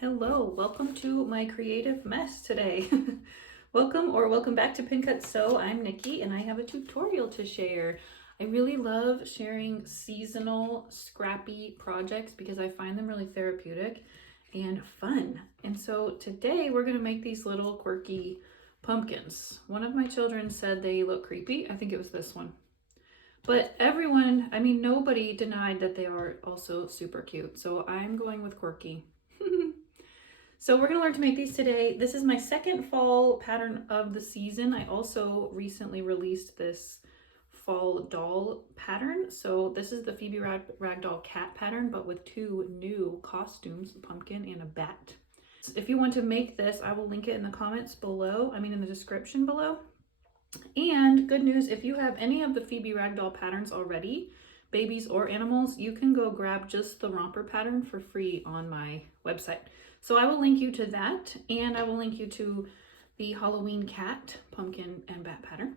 Hello, welcome to my creative mess today. Welcome back to Pin Cut Sew. I'm Nikki and I have a tutorial to share. I really love sharing seasonal scrappy projects because I find them really therapeutic and fun. And so today we're gonna make these little quirky pumpkins. One of my children said they look creepy. I think it was this one. But everyone, nobody denied that they are also super cute. So I'm going with quirky. So we're gonna learn to make these today. This is my second fall pattern of the season. I also recently released this fall doll pattern. So this is the Phoebe Ragdoll cat pattern, but with two new costumes, a pumpkin and a bat. If you want to make this, I will link it in the comments below, in the description below. And good news, if you have any of the Phoebe Ragdoll patterns already, babies or animals, you can go grab just the romper pattern for free on my website. So I will link you to that, and I will link you to the Halloween cat, pumpkin, and bat pattern.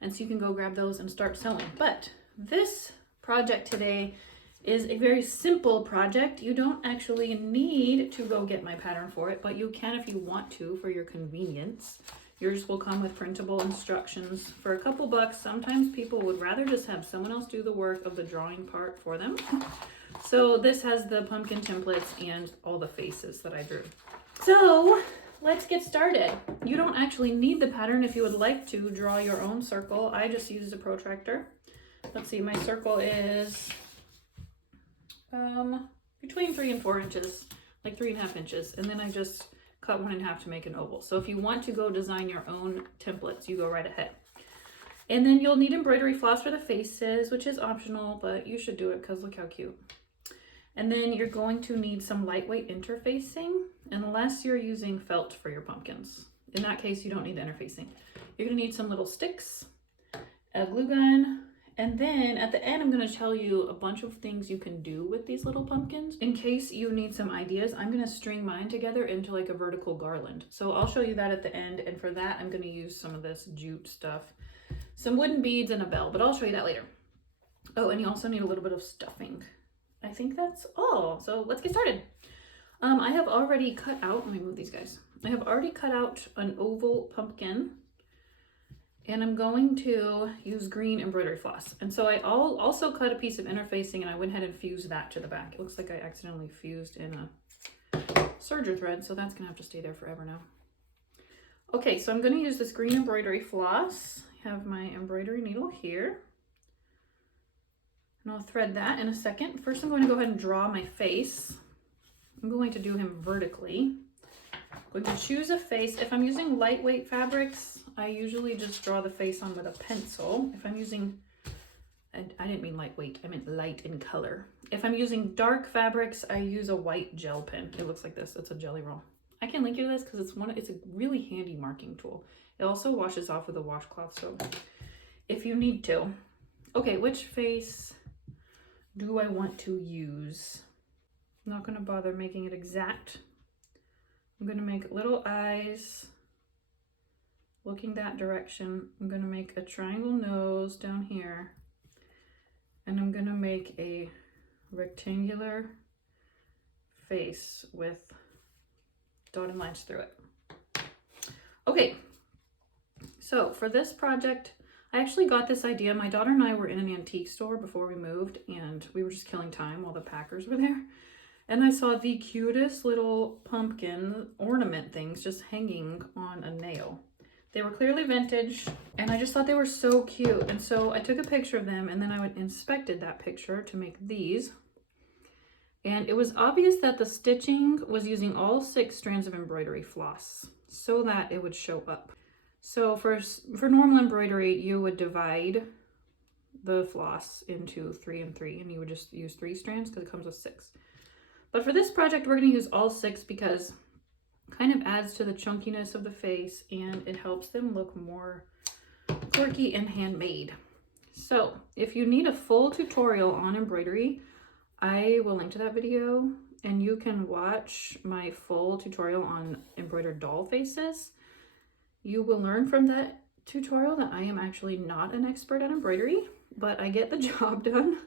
And so you can go grab those and start sewing. But this project today is a very simple project. You don't actually need to go get my pattern for it, but you can if you want to for your convenience. Yours will come with printable instructions for a couple bucks. Sometimes people would rather just have someone else do the work of the drawing part for them. So this has the pumpkin templates and all the faces that I drew. So let's get started. You don't actually need the pattern if you would like to draw your own circle. I just use a protractor. Let's see, my circle is between 3 and 4 inches, like 3.5 inches. And then I just cut 1 in half to make an oval. So if you want to go design your own templates, you go right ahead. And then you'll need embroidery floss for the faces, which is optional, but you should do it because look how cute. And then you're going to need some lightweight interfacing, unless you're using felt for your pumpkins. In that case, you don't need the interfacing. You're gonna need some little sticks, a glue gun, and then at the end, I'm gonna tell you a bunch of things you can do with these little pumpkins. In case you need some ideas, I'm gonna string mine together into like a vertical garland. So I'll show you that at the end, and for that, I'm gonna use some of this jute stuff, some wooden beads and a bell, but I'll show you that later. Oh, and you also need a little bit of stuffing. I think that's all. So let's get started. I have already cut out, let me move these guys. I have already cut out an oval pumpkin, and I'm going to use green embroidery floss. And so I also cut a piece of interfacing, and I went ahead and fused that to the back. It looks like I accidentally fused in a serger thread, so that's gonna have to stay there forever now. Okay, so I'm gonna use this green embroidery floss. I have my embroidery needle here. And I'll thread that in a second. First, I'm going to go ahead and draw my face. I'm going to do him vertically. I'm going to choose a face. If I'm using lightweight fabrics, I usually just draw the face on with a pencil. If I'm using, and I didn't mean lightweight, I meant light in color. If I'm using dark fabrics, I use a white gel pen. It looks like this. It's a jelly roll. I can link you to this because it's a really handy marking tool. It also washes off with a washcloth, so if you need to. Okay, which face do I want to use? I'm not going to bother making it exact. I'm going to make little eyes looking that direction. I'm going to make a triangle nose down here, and I'm going to make a rectangular face with dotted lines through it. Okay, so for this project, I actually got this idea. My daughter and I were in an antique store before we moved, and we were just killing time while the packers were there. And I saw the cutest little pumpkin ornament things just hanging on a nail. They were clearly vintage, and I just thought they were so cute. And so I took a picture of them, and then I inspected that picture to make these. And it was obvious that the stitching was using all 6 strands of embroidery floss so that it would show up. So for normal embroidery, you would divide the floss into 3 and 3, and you would just use 3 strands because it comes with 6. But for this project, we're going to use all 6 because it kind of adds to the chunkiness of the face, and it helps them look more quirky and handmade. So if you need a full tutorial on embroidery, I will link to that video, and you can watch my full tutorial on embroidered doll faces. You will learn from that tutorial that I am actually not an expert at embroidery, but I get the job done.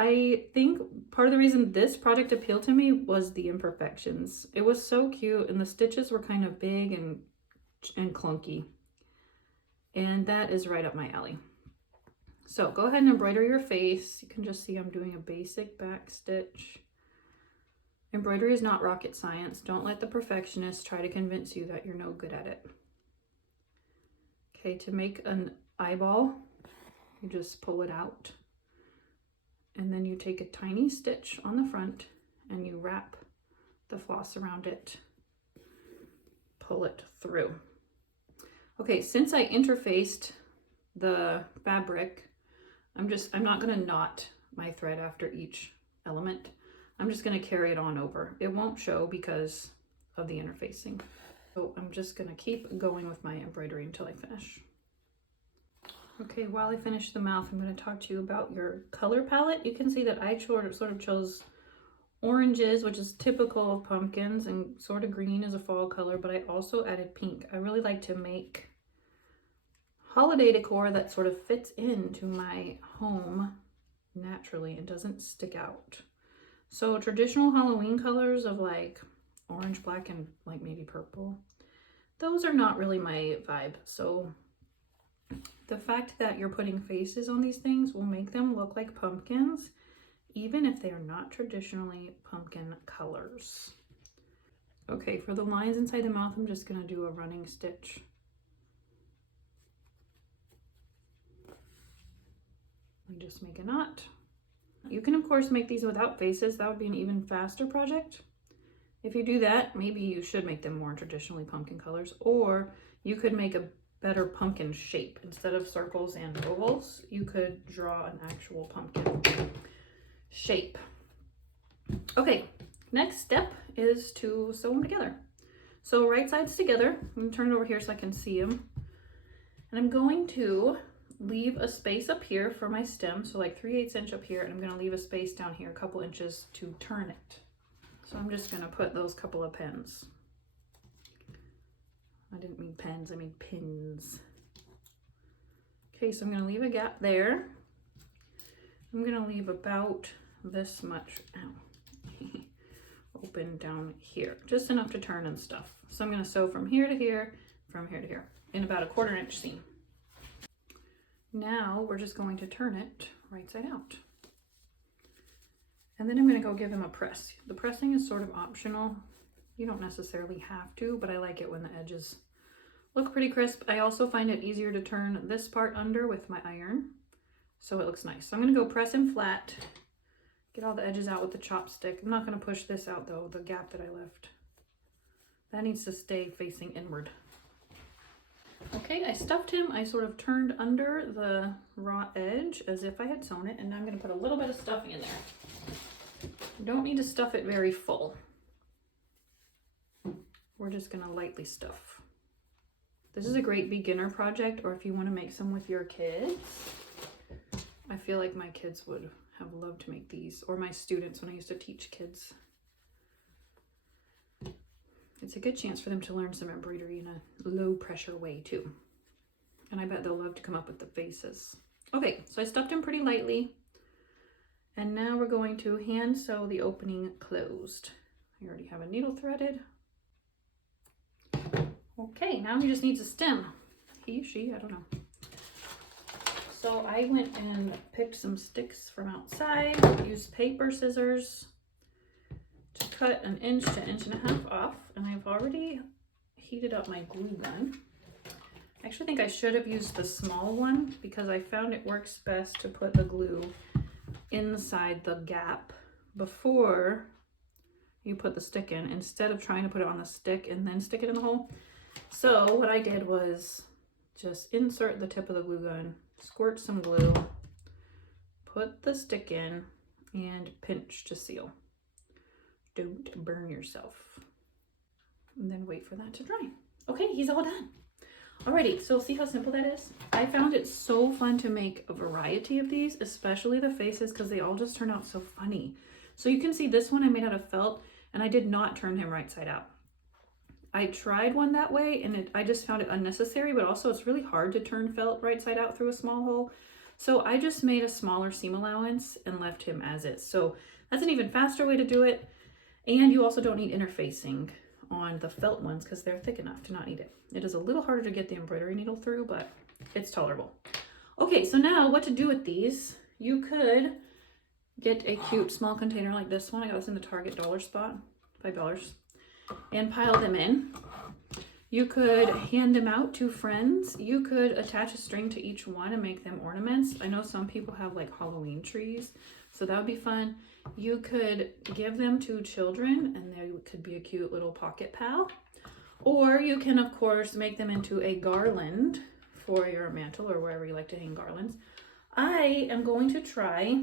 I think part of the reason this project appealed to me was the imperfections. It was so cute and the stitches were kind of big and clunky. And that is right up my alley. So go ahead and embroider your face. You can just see I'm doing a basic back stitch. Embroidery is not rocket science. Don't let the perfectionist try to convince you that you're no good at it. Okay, to make an eyeball, you just pull it out. And then you take a tiny stitch on the front and you wrap the floss around it. Pull it through. Okay, since I interfaced the fabric, I'm not gonna knot my thread after each element. I'm just gonna carry it on over. It won't show because of the interfacing. So I'm just gonna keep going with my embroidery until I finish. Okay, while I finish the mouth, I'm gonna talk to you about your color palette. You can see that I sort of chose oranges, which is typical of pumpkins, and sort of green is a fall color, but I also added pink. I really like to make holiday decor that sort of fits into my home naturally and doesn't stick out. So traditional Halloween colors of like orange, black, and like maybe purple, those are not really my vibe. So the fact that you're putting faces on these things will make them look like pumpkins, even if they are not traditionally pumpkin colors. Okay, for the lines inside the mouth, I'm just gonna do a running stitch. And just make a knot. You can of course make these without faces. That would be an even faster project. If you do that, maybe you should make them more traditionally pumpkin colors, or you could make a better pumpkin shape. Instead of circles and ovals, you could draw an actual pumpkin shape. Okay, next step is to sew them together. So right sides together. I'm gonna turn it over here so I can see them. And I'm going to leave a space up here for my stem, so like 3/8 inch up here, and I'm gonna leave a space down here, a couple inches to turn it. So I'm just gonna put those couple of pins. I didn't mean pens, I mean pins. Okay, so I'm gonna leave a gap there. I'm gonna leave about this much open down here, just enough to turn and stuff. So I'm gonna sew from here to here, from here to here, in about a 1/4 inch seam. Now we're just going to turn it right side out. And then I'm gonna go give him a press. The pressing is sort of optional. You don't necessarily have to, but I like it when the edges look pretty crisp. I also find it easier to turn this part under with my iron, so it looks nice. So I'm gonna go press him flat, get all the edges out with the chopstick. I'm not gonna push this out though, the gap that I left. That needs to stay facing inward. Okay, I stuffed him. I sort of turned under the raw edge as if I had sewn it, and now I'm gonna put a little bit of stuffing in there. You don't need to stuff it very full. We're just gonna lightly stuff. This is a great beginner project, or if you wanna make some with your kids. I feel like my kids would have loved to make these, or my students when I used to teach kids. It's a good chance for them to learn some embroidery in a low pressure way too. And I bet they'll love to come up with the faces. Okay, so I stuffed him pretty lightly. And now we're going to hand sew the opening closed. I already have a needle threaded. Okay, now he just needs a stem. He, she, I don't know. So I went and picked some sticks from outside, used paper scissors to cut 1 inch to 1.5 inches off, and I've already heated up my glue gun. I actually think I should have used the small one because I found it works best to put the glue inside the gap before you put the stick in, instead of trying to put it on the stick and then stick it in the hole. So what I did was just insert the tip of the glue gun, squirt some glue, put the stick in, and pinch to seal. Don't burn yourself. And then wait for that to dry. Okay, he's all done. Alrighty, so see how simple that is? I found it so fun to make a variety of these, especially the faces, because they all just turn out so funny. So you can see this one I made out of felt, and I did not turn him right side out. I tried one that way, and I just found it unnecessary, but also it's really hard to turn felt right side out through a small hole. So I just made a smaller seam allowance and left him as is. So that's an even faster way to do it. And you also don't need interfacing on the felt ones because they're thick enough to not need it. It is a little harder to get the embroidery needle through, but it's tolerable. Okay, so now what to do with these. You could get a cute small container like this one. I got this in the Target dollar spot, $5, and pile them in. You could hand them out to friends. You could attach a string to each one and make them ornaments. I know some people have like Halloween trees, so that would be fun. You could give them to children and they could be a cute little pocket pal. Or you can, of course, make them into a garland for your mantle or wherever you like to hang garlands. I am going to try,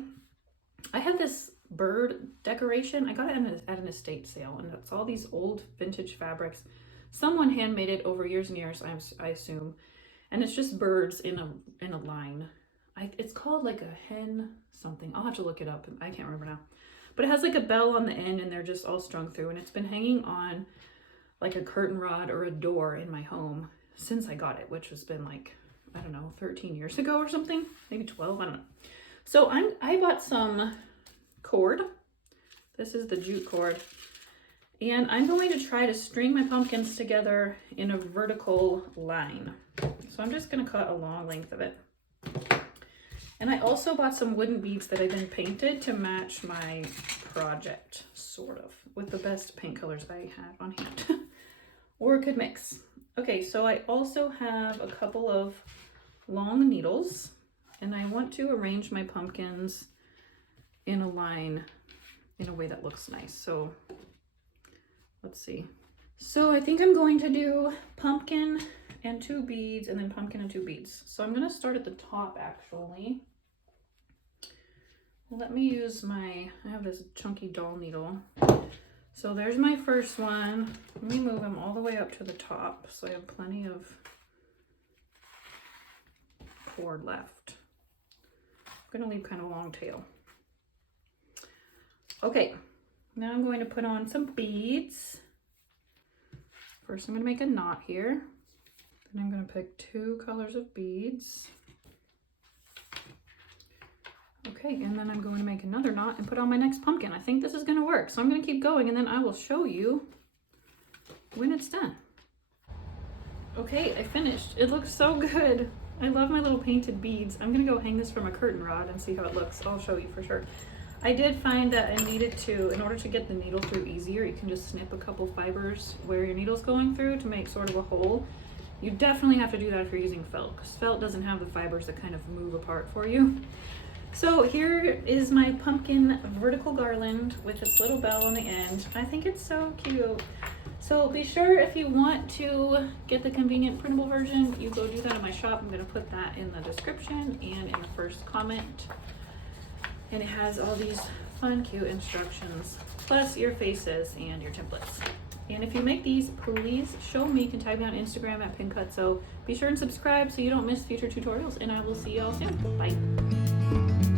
I have this bird decoration. I got it at an estate sale, and it's all these old vintage fabrics. Someone handmade it over years and years, I assume. And it's just birds in a line. It's called like a hen something. I'll have to look it up. I can't remember now. But it has like a bell on the end and they're just all strung through. And it's been hanging on like a curtain rod or a door in my home since I got it, which has been like, I don't know, 13 years ago or something. Maybe 12, I don't know. So I bought some cord. This is the jute cord. And I'm going to try to string my pumpkins together in a vertical line. So I'm just going to cut a long length of it. And I also bought some wooden beads that I've been painted to match my project, sort of, with the best paint colors I had on hand. Or could mix. Okay, so I also have a couple of long needles, and I want to arrange my pumpkins in a line in a way that looks nice. So let's see. So I think I'm going to do pumpkin and 2 beads and then pumpkin and 2 beads. So I'm going to start at the top actually. Let me use I have this chunky doll needle. So there's my first one. Let me move them all the way up to the top so I have plenty of cord left. I'm going to leave kind of a long tail. Okay. Now I'm going to put on some beads. First I'm going to make a knot here. Then I'm going to pick 2 colors of beads. Okay, and then I'm going to make another knot and put on my next pumpkin. I think this is going to work. So I'm going to keep going and then I will show you when it's done. Okay, I finished. It looks so good. I love my little painted beads. I'm going to go hang this from a curtain rod and see how it looks. I'll show you for sure. I did find that I needed to, in order to get the needle through easier, you can just snip a couple fibers where your needle's going through to make sort of a hole. You definitely have to do that if you're using felt, because felt doesn't have the fibers that kind of move apart for you. So here is my pumpkin vertical garland with its little bell on the end. I think it's so cute. So be sure if you want to get the convenient printable version, you go do that in my shop. I'm going to put that in the description and in the first comment. And it has all these fun, cute instructions, plus your faces and your templates. And if you make these, please show me. You can tag me on Instagram at pincutso. Be sure and subscribe so you don't miss future tutorials, and I will see y'all soon. Bye.